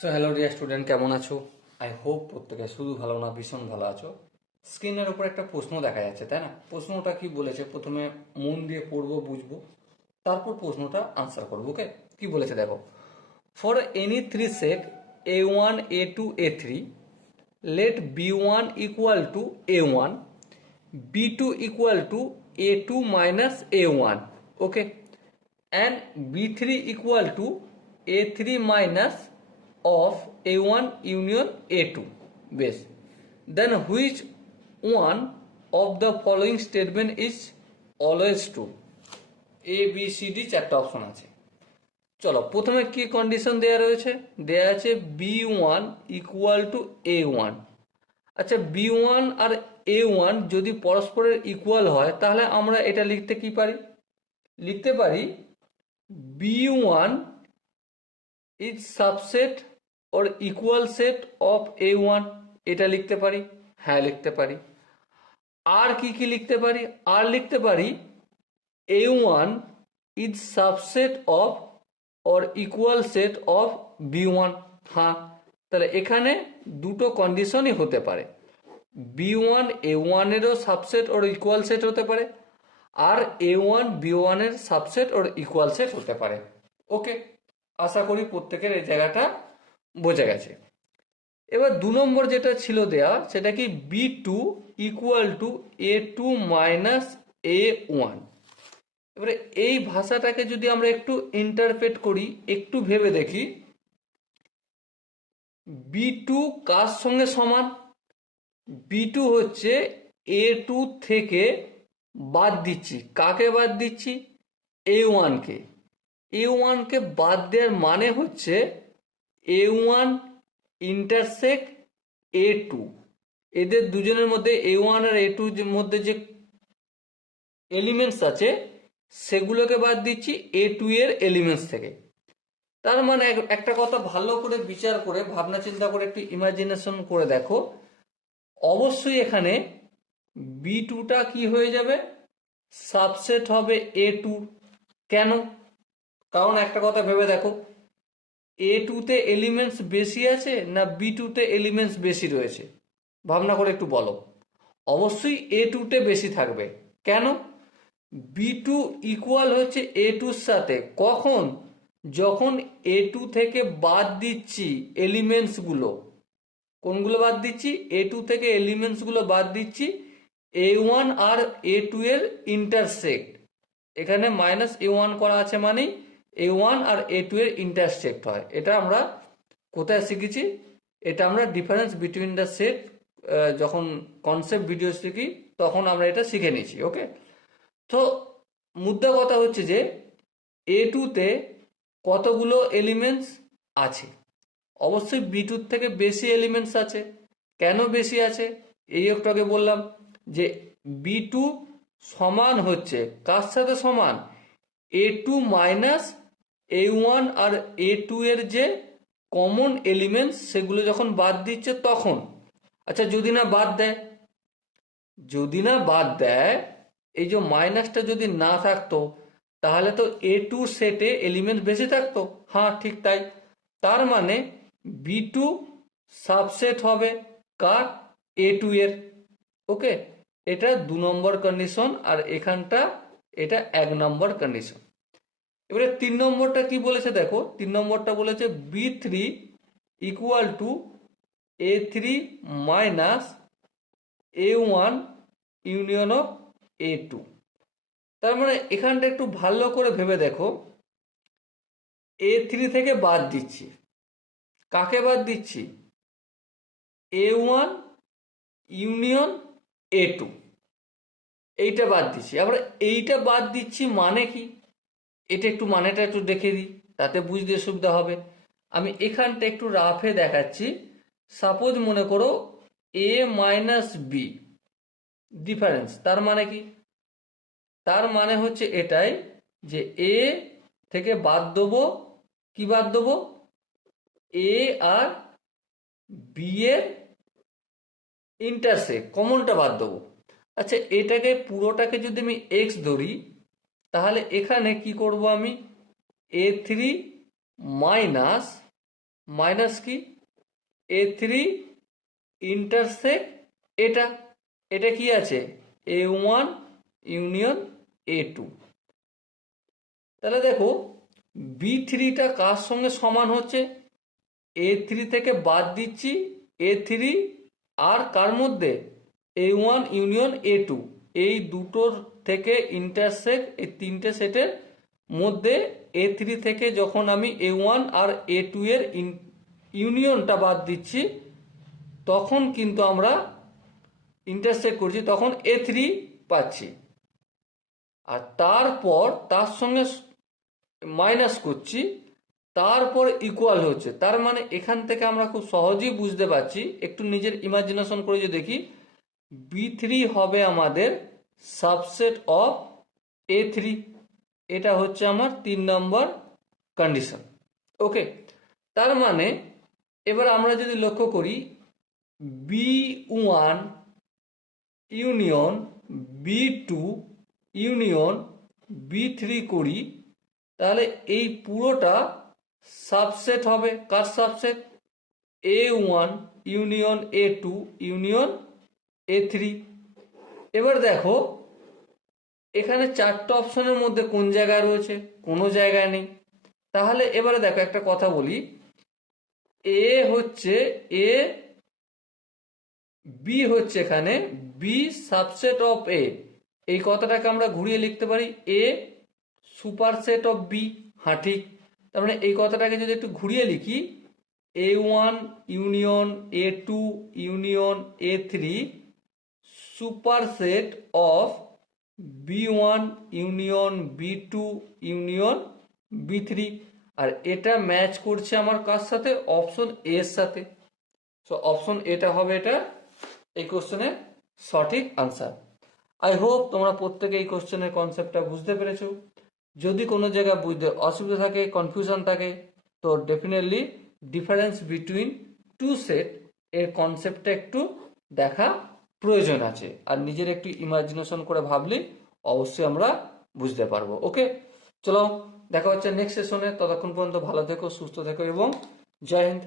So hello dear student কেমন আছো? I hope প্রত্যেকে শুধু ভালো না, ভীষণ ভালো আছো। স্ক্রিনের উপর একটা প্রশ্ন দেখা যাচ্ছে, তাই না? প্রশ্নটা কি বলেছে? প্রথমে মন দিয়ে পড়ব, বুঝব, তারপর প্রশ্নটা আনসার করব ওকে কি বলেছে, দেখো। For any three set A one A two A three let B one equal to A one B two equal to A two minus A one okay and B three b3 equal to a3 minus of a1 union a2 base then which one of the following statement is always true? A, b, c, d চারটা option আছে। চলো, প্রথমে কি condition দেয়া রয়েছে? দেয়া আছে B one equal to A one আচ্ছা বি ওয়ান আর এ ওয়ান যদি পরস্পরের ইকুয়াল হয়, তাহলে আমরা এটা লিখতে কি পারি? লিখতে পারি b1 is subset or equal set of a1 এটা লিখতে পারি? হ্যাঁ লিখতে পারি। আর কি কি লিখতে পারি? আর লিখতে পারি a1 is subset of or equal set of b1 হ্যাঁ তাহলে এখানে দুটো কন্ডিশনই হতে পারে। বি ওয়ান এ ওয়ানেরও সাবসেট ওর ইকুয়াল সেট হতে পারে, আর এ ওয়ান বি ওয়ানের সাবসেট ওর ইকুয়াল সেট হতে পারে। ওকে আশা করি প্রত্যেকের এই জায়গাটা বোঝা গেছে। এবার দু নম্বর যেটা ছিল দেয়া, সেটা কি? B two equal to A two minus A one এবারে এই ভাষাটাকে যদি আমরা একটু ইন্টারপ্রেট করি, একটু ভেবে দেখি। বি টু কার সঙ্গে সমান? বি টু হচ্ছে এ টু থেকে বাদ দিচ্ছি। কাকে বাদ দিচ্ছি? এ ওয়ানকে এ ওয়ানকে বাদ দেওয়ার মানে হচ্ছে A one intersect A two এদের দুজনের মধ্যে এ ওয়ান আর এ টু মধ্যে যে এলিমেন্টস আছে, সেগুলোকে বাদ দিচ্ছি এ টু এর এলিমেন্টস থেকে। তার মানে এক- একটা কথা ভালো করে বিচার করে, ভাবনা চিন্তা করে একটু ইমাজিনেশন করে দেখো। অবশ্যই এখানে বি টুটা কি হয়ে যাবে? সাবসেট হবে এ টু কেন? কারণ একটা কথা ভেবে দেখো এ টুতে এলিমেন্টস বেশি আছে না বি টুতে এলিমেন্টস বেশি রয়েছে? ভাবনা করে একটু বলো। অবশ্যই এ টুতে বেশি থাকবে। কেন? বি টু ইকুয়াল হচ্ছে এ টুর সাথে। কখন? যখন এ টু থেকে বাদ দিচ্ছি এলিমেন্টসগুলো কোনগুলো বাদ দিচ্ছি? এ টু থেকে এলিমেন্টসগুলো বাদ দিচ্ছি। এ ওয়ান আর এ টু এর ইন্টারসেক্ট এখানে মাইনাস এ ওয়ান করা আছে মানেই এ ওয়ান আর এ টু এর ইন্টারসেক্ট হয়। এটা আমরা কোথায় শিখেছি? এটা আমরা ডিফারেন্স বিটুইন দ্য সেট যখন কনসেপ্ট ভিডিও শিখি, তখন আমরা এটা শিখে নিয়েছি ওকে তো মুদ্রা কথা হচ্ছে যে এ টুতে কতগুলো এলিমেন্টস আছে? অবশ্যই বি টুর থেকে বেশি এলিমেন্টস আছে। কেন বেশি আছে? এই একটু আগে বললাম যে বি টু সমান হচ্ছে। কার সাথে সমান? A two minus A one R A two এর যে কমন এলিমেন্টস সেগুলো যখন বাদ দিচ্ছে তখন আচ্ছা যদি না বাদ দেয়, যদি না বাদ দেয়, এই যে মাইনাসটা যদি না থাকতো, তাহলে তো এ টু সেটে এলিমেন্ট বেশি থাকতো। হ্যাঁ ঠিক তাই। তার মানে বি টু সাবসেট হবে কার? এ টু এর। ওকে এটা দু নম্বর কন্ডিশন আর এখানটা এটা এক নম্বর কন্ডিশন এবারে তিন নম্বরটা কি বলেছে দেখো, তিন নম্বরটা বলেছে B three equal to A three minus A one union of A two তার মানে এখানটা একটু ভালো করে ভেবে দেখো। এ থ্রি থেকে বাদ দিচ্ছি। কাকে বাদ দিচ্ছি? A one union A two এইটা বাদ দিচ্ছি। আবার এইটা বাদ দিচ্ছি মানে কি? এটা একটু মানেটা একটু দেখে দিই, তাতে বুঝতে সুবিধা হবে। আমি এখানটা একটু রাফে দেখাচ্ছি। সাপোজ মনে করো এ মাইনাস বি ডিফারেন্স তার মানে কি? তার মানে হচ্ছে এটাই যে এ থেকে বাদ দেবো, কি বাদ দেবো? এ আর বি এর ইন্টারসেক্ট কমনটা বাদ দেবো। আচ্ছা এটাকে, পুরোটাকে যদি আমি এক্স ধরি তাহলে এখানে কি করব আমি? এ থ্রি মাইনাস মাইনাস কি? এ থ্রি ইন্টারসেক এটা। এটা কি আছে? A one union A two তাহলে দেখো বি থ্রিটা কার সঙ্গে সমান হচ্ছে? এ থ্রি থেকে বাদ দিচ্ছি। এ থ্রি আর কার মধ্যে? A one union A two এই দুটোর থেকে ইন্টারসেক এই তিনটে সেটের মধ্যে এ থ্রি থেকে যখন আমি এ ওয়ান আর এ টু এর ইউনিয়নটা বাদ দিচ্ছি, তখন কিন্তু আমরা ইন্টারসেক্ট করছি, তখন এ থ্রি পাচ্ছি। আর তারপর তার সঙ্গে মাইনাস করছি, তারপর ইকুয়াল হচ্ছে। তার মানে এখান থেকে আমরা খুব সহজেই বুঝতে পারছি, একটু নিজের ইমাজিনেশন করে যে দেখি বি থ্রি হবে আমাদের সাবসেট অফ এ থ্রি এটা হচ্ছে আমার তিন নম্বর কন্ডিশন ওকে তার মানে এবার আমরা যদি লক্ষ্য করি B one union B two union B three করি, তাহলে এই পুরোটা সাবসেট হবে। কার subset A one union A two union A three এবার দেখো, এখানে চারটে অপশনের মধ্যে কোন জায়গায় রয়েছে, কোনো জায়গায় নেই। তাহলে এবারে দেখো, একটা কথা বলি। এ হচ্ছে, এ, বি হচ্ছে এখানে, বি সাবসেট অফ এ। এই কথাটাকে আমরা ঘুরিয়ে লিখতে পারি, এ সুপারসেট অফ বি। হ্যাঁ ঠিক। তার মানে এই কথাটাকে যদি একটু ঘুরিয়ে লিখি, A one union, A two union, A three superset of B one union, B two union, B three. আর এটা ম্যাচ করছে আমার কার সাথে? অপশন এর সাথে। সো অপশন এটা হবে এটা। এই কোশ্চেনের সঠিক আনসার আই হোপ তোমরা প্রত্যেকে এই কোশ্চেনের কনসেপ্টটা বুঝতে পেরেছ। যদি কোনো জায়গায় বুঝতে অসুবিধা থাকে কনফিউশন থাকে, তো definitely difference between two set এর কনসেপ্টটা একটু দেখা প্রয়োজন আছে। আর নিজের একটু ইমাজিনেশন করে ভাবলে অবশ্যই আমরা বুঝতে পারব। ওকে চলো, দেখা হচ্ছে নেক্সট সেশনে ততক্ষণ পর্যন্ত ভালো থেকো, সুস্থ থেকো এবং জয় হিন্দ।